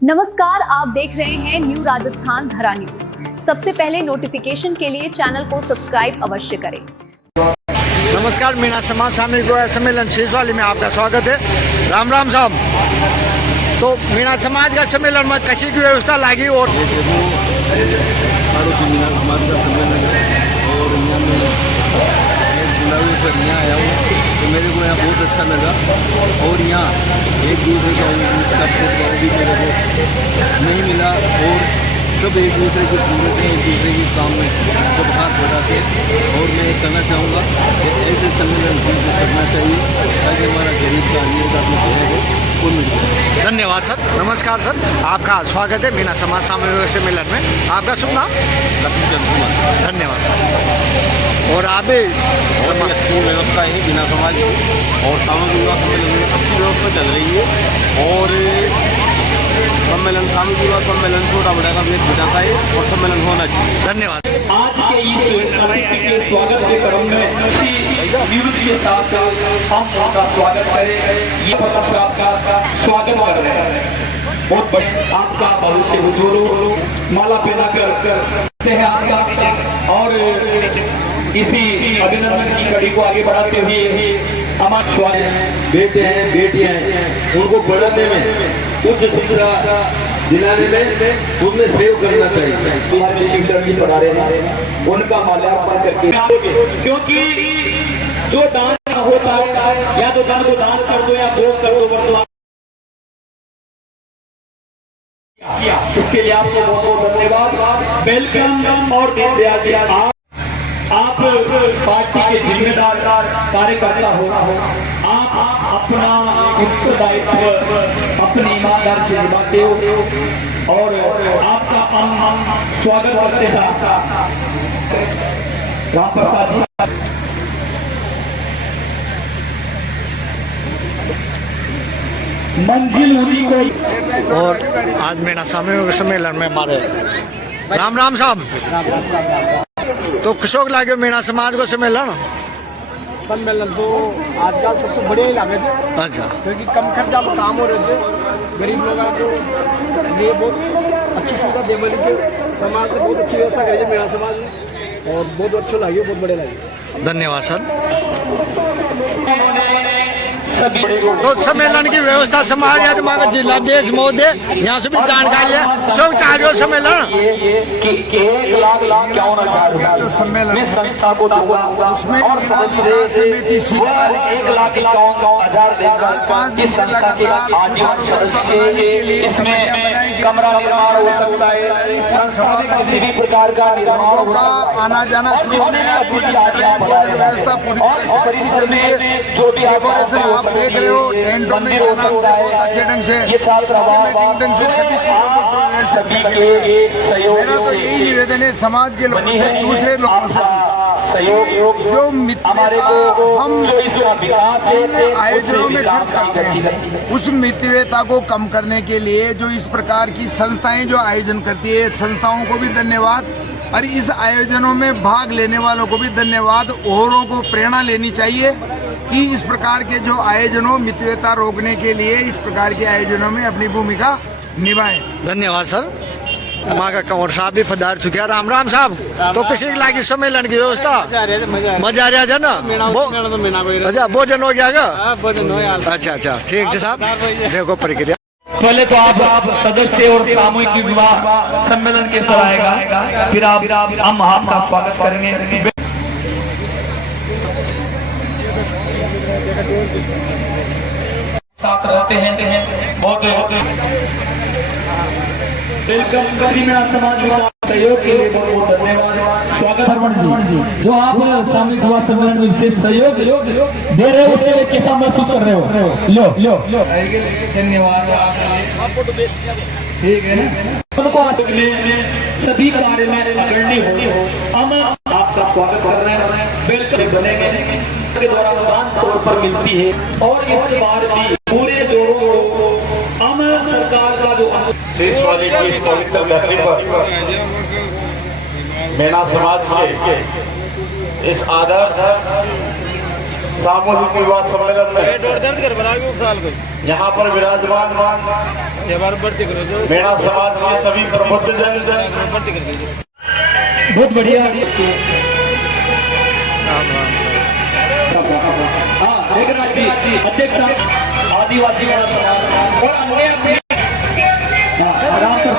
नमस्कार, आप देख रहे हैं न्यू राजस्थान धरा न्यूज। सबसे पहले नोटिफिकेशन के लिए चैनल को सब्सक्राइब अवश्य करें। नमस्कार, मीणा समाज सामूहिक सम्मेलन शीशवाली में आपका स्वागत है। राम राम साहब। तो मीणा समाज का सम्मेलन में कशी की व्यवस्था लगी और मीणा समाज का सम्मेलन है और यहाँ मैं बुलावे पर यहाँ आया हूँ तो मेरे को यहाँ बहुत अच्छा लगा और यहाँ एक दूसरे का भी मेरे को नहीं मिला और सब एक दूसरे की जरूरतें एक दूसरे की काम में सब हाथ बढ़ाते और मैं कहना चाहूँगा कि ऐसे सम्मेलन हमको करना चाहिए ताकि हमारा गरीब का अमीर का जो है वो मिल जाए। धन्यवाद सर। नमस्कार सर, आपका स्वागत है मीणा समाज सामूहिक सम्मेलन में। आपका शुभ नाम? लक्ष्मीचंद कुमार। धन्यवाद सर। और आप भी अच्छी व्यवस्था है मीणा समाज की और सामूहिक विवाह सम्मेलन में अच्छी व्यवस्था चल रही है और सम्मेलन सामूहिक विवाह सम्मेलन छोटा बड़ा का भेद बताता है और सम्मेलन होना चाहिए। धन्यवाद। आज के इस के स्वागत के क्रम में निवृत्ति के साथ हम उनका स्वागत करें। ये प्रकाश का स्वागत कर रहे हैं। बहुत बड़े आपका भविष्य उज्ज्वल हो, माला पहना कर आपका और इसी अभिनंदन की कड़ी को आगे बढ़ाते हुए हमारे स्वागत बेटे हैं बेटियां हैं उनको बढ़ाने में उच्च शिक्षा दिलाने में उनमें सहयोग करना चाहिए। बिहार में शिक्षक जी पढ़ा रहे हैं उनका माल्यार्पण करके, क्योंकि जो दान होता है या तो दान को दान कर दो या भोग कर दो, वर्तमान इसके लिए आपको बहुत बहुत धन्यवाद, वेलकम। और दीनदयाल जी आप पार्टी के जिम्मेदार कार्यकर्ता हो, आप अपना उत्तरदायित्व अपनी ईमानदारी से निभाते हो और आपका हम स्वागत करते हैं। राम प्रसाद जी मंजिल उन्हीं को। और आज मीणा सामूहिक सम्मेलन में हमारे राम राम साहब। तो किशोक लागे मीणा समाज को सम्मेलन तो आजकल सबसे बढ़िया ही लगे थे। अच्छा, क्योंकि कम खर्चा में काम हो रहे थे, गरीब लोग को लिए बहुत अच्छी सुविधा दे बोली थे। समाज ने बहुत अच्छी व्यवस्था करी है मीणा समाज में और बहुत अच्छा लगे, बहुत बढ़िया लगे। धन्यवाद सर। तो सम्मेलन की व्यवस्था समाज है हमारा जिलाध्यक्ष महोदय यहाँ से भी जानकारी है। सब चाह सम्मेलन सम्मेलन संस्था को दूंगा उसमें और समिति इस संस्था के आजीवन सदस्य, इसमें कमरा निर्माण हो सकता है, संस्था में किसी भी प्रकार का निर्माण हो सकता है, आना जाना व्यवस्था और इस परिसर में जो भी आप देख रहे हो टेंटों में हो सकता है, ये छात्रावास सभी के सहयोग मेरा तो यही निवेदन है समाज के लोगों से, दूसरे लोगों से सहयोग जो हमारे को हम जो इसका विकास है आयोजनों में खर्च करते हैं, उस मितव्ययता को कम करने के लिए जो इस प्रकार की संस्थाएं जो आयोजन करती है, संस्थाओं को भी धन्यवाद और इस आयोजनों में भाग लेने वालों को भी धन्यवाद। औरों को प्रेरणा लेनी चाहिए कि इस प्रकार के जो आयोजनों मितव्ययता रोकने के लिए इस प्रकार के आयोजनों में अपनी भूमिका निभाएं। धन्यवाद सर। माँ का कंवर साहब भी पधार चुके हैं। राम राम साहब। तो किसी लागी सम्मेलन की व्यवस्था मजा आ रहा है ना? अच्छा, भोजन हो गया? अच्छा अच्छा, ठीक है साहब। देखो प्रक्रिया पहले तो आप सदस्य और सामूहिक विवाह सम्मेलन के सर आएगा, फिर आप हम आपका स्वागत करेंगे। साथ रहते हैं बहुत वेलकम। समाज सहयोग के लिए बहुत बहुत धन्यवाद। स्वागत जी, जो आप सामूहिक विवाह सम्मेलन में विशेष सहयोग दे रहे हो उसके लिए कैसा महसूस कर रहे हो? लो धन्यवाद। ठीक है ना, उनको सभी कार्य में अग्रणी हो, हम आपका स्वागत कर रहे हैं। वेलकम बनेंगे के द्वारा अनुदान तौर पर मिलती है और इस बार भी पूरे जोड़ों को हम सरकार का जो शीशवाली की इस पवित्र धरती पर मीणा समाज के इस आदर्श सामूहिक विवाह सम्मेलन में यहाँ पर विराजमान मेरा समाज के सभी प्रबुद्ध जन बहुत बढ़िया। हाँ, मेघनाथ जी अध्यक्ष आदिवासी मेरा समाज और अन्य आराम कर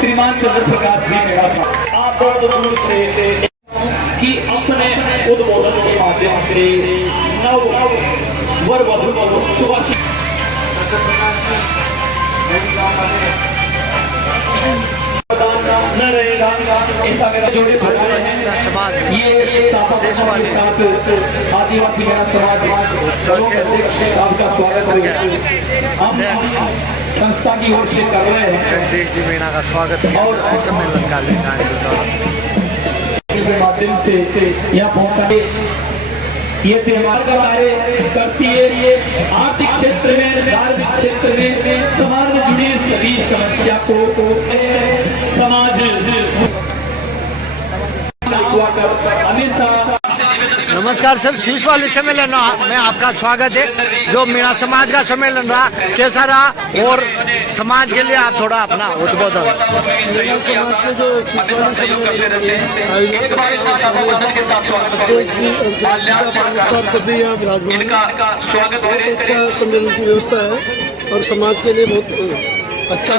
श्रीमान चंद्र प्रकाश जी मेरा समाज आप बहुत दूर से कि अपने उद्बोधन के माध्यम से नव वर वधु न रहेगा ऐसा मेरा जोड़े समाज ये आदिवासी मेरा समाज आपका स्वागत है। हम संस्था की ओर से कर रहे हैं जगदीश जी मीणा का स्वागत किया सम्मेलन का के माध्यम से यहाँ पहुँचाए। ये त्योहार का कार्य करती है ये आर्थिक क्षेत्र में, धार्मिक क्षेत्र में, समाज में जुड़ी सभी समस्या को समाज हमेशा। नमस्कार सर, शीश वाली सम्मेलन में आपका स्वागत है। जो मीणा समाज का सम्मेलन रहा कैसा रहा और समाज के लिए आप थोड़ा अपना उद्बोधन। मीणा समाज के जो शीश वाली सम्मेलन सभी यहाँ विराजमान बहुत अच्छा सम्मेलन की व्यवस्था है और समाज के लिए बहुत अच्छा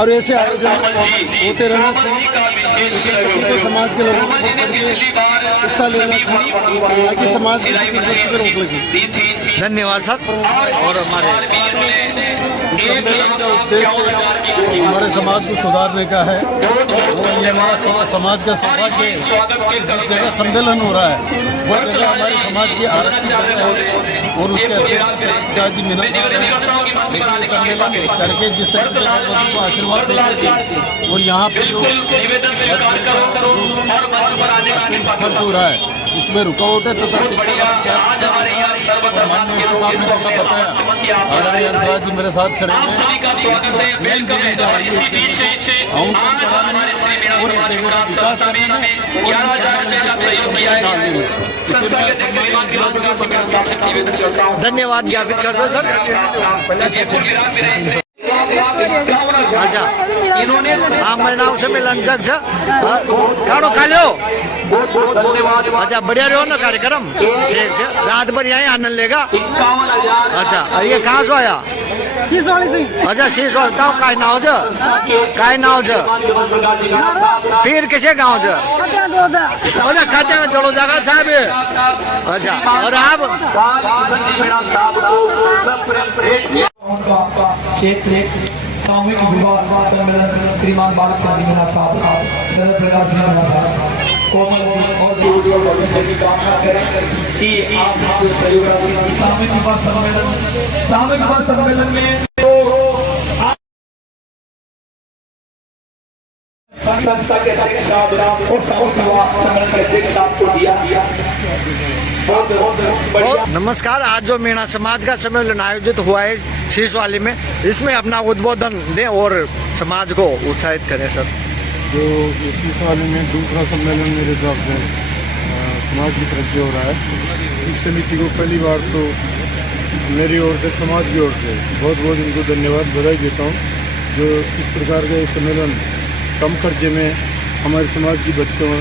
और ऐसे आयोजन होते रहना चाहिए। सभी को समाज के लोगों को हिस्सा लेना चाहिए ताकि समाज की रोक लगे। धन्यवाद सर। और हमारे सम्मेलन का उद्देश्य हमारे समाज को सुधारने का है और ये हमारा समाज का सौभाग्य है। जिस जगह सम्मेलन हो रहा है वो जगह हमारे समाज की आरक्षित जगह है और उसके अध्यक्ष जी मीणा सम्मेलन करके जिस तरह से को आशीर्वाद देते और यहाँ पे जो खर्च हो रहा है इसमें रुकावट है तथा बताया आदरणीय अंतराज जी मेरे साथ खड़े हैं और इस जगह का विकास करने में धन्यवाद ज्ञापित कर दो सर। अच्छा हाँ मैं नाम सम्मेलन काढ़ो खा लो। अच्छा बढ़िया रहो ना कार्यक्रम ठीक है रात भर यहाँ आनंद लेगा। अच्छा ये कहाँ से आया? अच्छा शीश काय नाव छ फिर किसे गाँव छ? अच्छा खाते में चलो जागा साहब। अच्छा और आप? क्षेत्र सामूहिक विवाह सम्मेलन श्रीमान बालक शादी मेरा साहब चंद्र प्रकाश जी मेरा साहब कोमल और भविष्य की कामना करें कि आप सामूहिक विवाह सम्मेलन में संस्था के अध्यक्ष और सामूहिक विवाह सम्मेलन के अध्यक्ष आपको दिया। नमस्कार। आज जो मीणा समाज का सम्मेलन आयोजित हुआ है शीश वाली में इसमें अपना उद्बोधन दें और समाज को उत्साहित करें सर। जो शीश वाली में दूसरा सम्मेलन मेरे हिसाब से समाज की तरफ से हो रहा है। इस समिति को पहली बार तो मेरी ओर से समाज की ओर से बहुत बहुत इनको धन्यवाद बधाई देता हूँ जो इस प्रकार का ये सम्मेलन कम खर्चे में हमारे समाज की बच्चों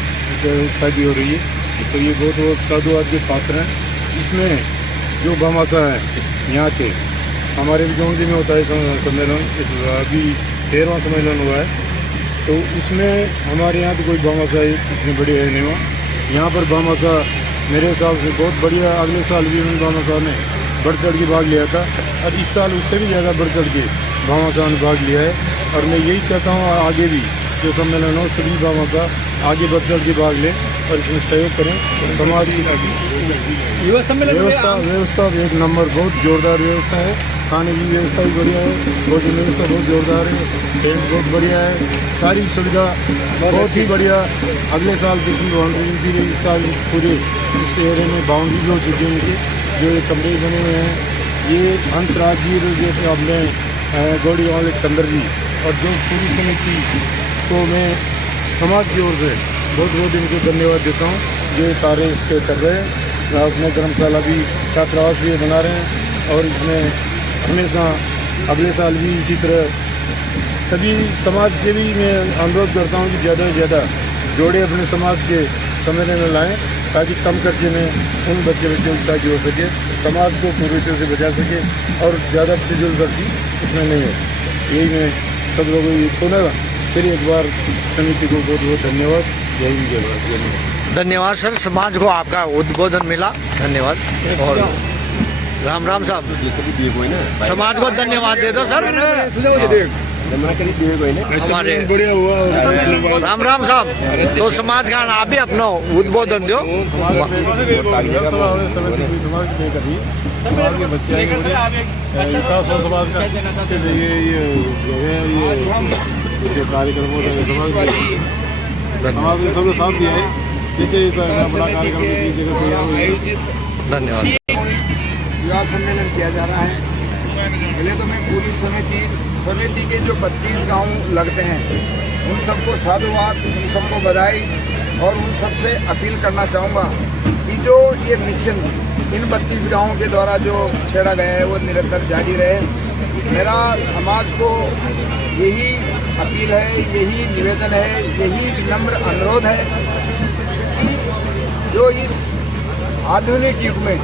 शादी हो रही है तो ये बहुत बहुत साधुवाद के पात्र हैं। इसमें जो भामाशाह हैं यहाँ के हमारे गौंदी में होता है सम्मेलन अभी 13वां सम्मेलन हुआ है तो उसमें हमारे यहाँ तो कोई भामाशाह इतनी बड़ी है नहीं हुआ। यहाँ पर भामाशाह मेरे हिसाब से बहुत बढ़िया अगले साल भी उन भामाशाह ने बढ़ चढ़ के भाग लिया था और इस साल उससे भी ज़्यादा बढ़ चढ़ के भामाशाह ने भाग लिया है और मैं यही कहता हूँ आगे भी जो सम्मेलन हो सभी भामाशाह आगे बढ़ चढ़ के भाग लें और इसमें सहयोग करें। समाज की व्यवस्था एक नंबर बहुत जोरदार व्यवस्था है। खाने की व्यवस्था भी बढ़िया है, भोजन व्यवस्था बहुत जोरदार है, टेंट बहुत बढ़िया है, सारी सुविधा बहुत ही बढ़िया। अगले साल किसी बाउंड्री की इस साल पूरे इस एरिया में बाउंड्री भी हो चुकी है उनकी जो ये कमरे बने हुए हैं। ये हंसराज जी जो अपने गौड़ी वाले चंद्र जी और जो पूरी समिति को मैं समाज की ओर से बहुत बहुत इनको धन्यवाद देता हूँ जो कार्य इसके कर रहे हैं। अपने धर्मशाला भी छात्रावास भी बना रहे हैं और इसमें हमेशा अगले साल भी इसी तरह सभी समाज के भी मैं अनुरोध करता हूँ कि ज़्यादा से ज़्यादा जोड़े अपने समाज के सम्मेलन में लाएँ, ताकि कम खर्चे में उन बच्चों की शादी हो सके, समाज को कुरीतियों से बचा सके और ज़्यादा फिजूल खर्ची इसमें नहीं हो। यही मैं सब लोगों को पुनः फिर एक बार समिति को बहुत बहुत धन्यवाद। जय हिंद जय भारत। धन्यवाद। धन्यवाद सर, समाज को आपका उद्बोधन मिला, धन्यवाद। और राम राम साहब, समाज को धन्यवाद दे दो सर हमारे। बढ़िया हुआ। राम राम साहब, तो समाज का आप भी अपना उद्बोधन दो। समाज के बच्चे आएंगे विकास और समाज का के लिए ये कार्यक्रमों से समाज में सबको साथ दिया है। जैसे बड़ा कार्यक्रम धन्यवाद। युवा सम्मेलन किया जा रहा है। पहले तो मैं पूरी समिति के जो 32 गांव लगते हैं उन सबको साधुवाद, उन सबको बधाई और उन सबसे अपील करना चाहूँगा कि जो ये मिशन इन 32 गांवों के द्वारा जो छेड़ा गया है वो निरंतर जारी रहे। मेरा समाज को यही अपील है, यही निवेदन है, यही विनम्र अनुरोध है कि जो इस आधुनिक युग में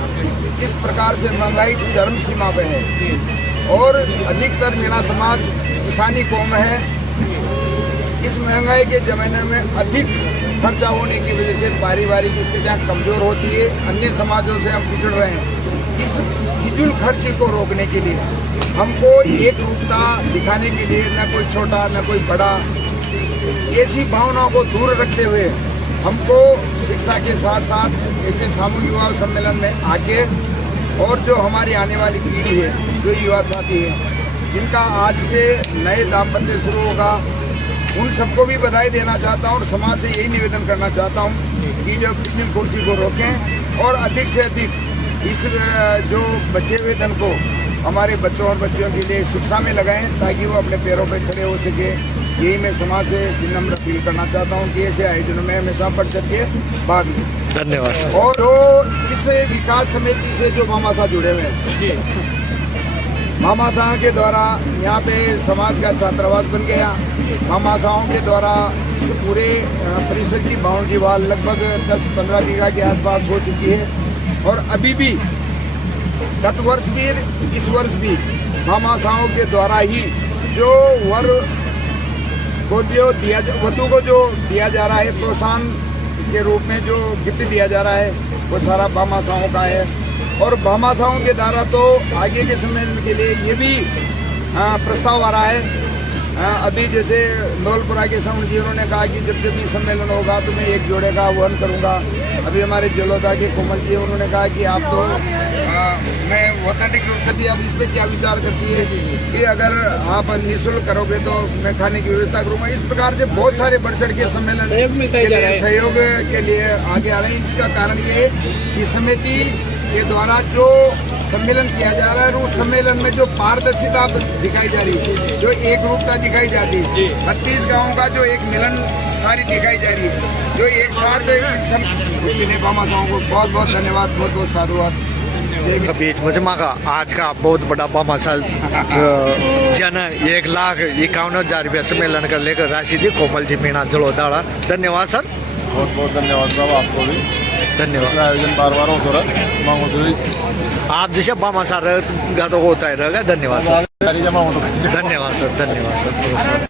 जिस प्रकार से महंगाई चरम सीमा पे है और अधिकतर मेरा समाज किसानी कौम है, इस महंगाई के ज़माने में अधिक खर्चा होने की वजह से पारिवारिक स्थितियाँ कमज़ोर होती है, अन्य समाजों से हम पिछड़ रहे हैं। इस फिजूल खर्ची को रोकने के लिए हमको एक रूपता दिखाने के लिए न कोई छोटा न कोई बड़ा, ऐसी भावनाओं को दूर रखते हुए हमको शिक्षा के साथ साथ ऐसे सामूहिक युवा सम्मेलन में आके और जो हमारी आने वाली पीढ़ी है, जो युवा साथी है जिनका आज से नए दाम्पत्य शुरू होगा, उन सबको भी बधाई देना चाहता हूँ और समाज से यही निवेदन करना चाहता हूँ कि जो फिजूल खर्ची को रोकें और अधिक से अधिक इस जो बचे हुए धन को हमारे बच्चों और बच्चियों के लिए शिक्षा में लगाएं ताकि वो अपने पैरों पर खड़े हो सके। यही मैं समाज से विनम्र अपील करना चाहता हूँ कि ऐसे आयोजनों में हमेशा बढ़ चढ़ के भाग लें। धन्यवाद सर। और जो इस विकास समिति से जो मामासा जुड़े हुए हैं, मामासाओं के द्वारा यहाँ पे समाज का छात्रावास बन गया। मामासाओं के द्वारा इस पूरे परिसर की बाउंड्री वाल लगभग 10-15 बीघा के आसपास हो चुकी है और अभी भी गत वर्ष भी इस वर्ष भी मामासाओं के द्वारा ही जो वर को जो वधु को जो दिया जा रहा है प्रोत्साहन के रूप में जो गिफ्ट दिया जा रहा है वो सारा भामाशाहों का है। और भामाशाहों के द्वारा तो आगे के सम्मेलन के लिए ये भी प्रस्ताव आ रहा है। अभी जैसे नौलपुरा के श्रवण जी उन्होंने कहा कि जब भी सम्मेलन होगा तो मैं एक जोड़े का आह्वान करूँगा। अभी हमारे जलोदा के कोमल जी उन्होंने कहा कि आप तो मैं ऑथेंटिक रूप से अब इस पर क्या विचार करती है कि अगर आप निःशुल्क करोगे तो मैं खाने की व्यवस्था करूँगा। इस प्रकार से बहुत सारे बढ़ चढ़ के सम्मेलन के लिए सहयोग के लिए आगे आ रहे हैं। इसका कारण ये है कि समिति के द्वारा जो सम्मेलन किया जा रहा है और उस सम्मेलन में जो पारदर्शिता दिखाई जा रही है, जो एक रूपता दिखाई जाती है, 32 गाँवों का जो एक मिलन सारी दिखाई जा रही है, जो एक साथ उसके लिए भामाशाहों को बहुत बहुत धन्यवाद, बहुत बहुत साधुवाद। कबीर मजमा का आज का बहुत बड़ा भामाशाह जन 1,51,000 रुपया सम्मेलन कर लेकर राशि थी कोमल जी मीणा जलोदाड़ा। धन्यवाद सर। बहुत बहुत धन्यवाद साहब, आपको भी धन्यवाद। आयोजन बार बार होता रहा, आप जैसे भामाशाह रहेगा तो होता ही रहेगा। धन्यवाद सर। जमा हो तो धन्यवाद सर। धन्यवाद सर।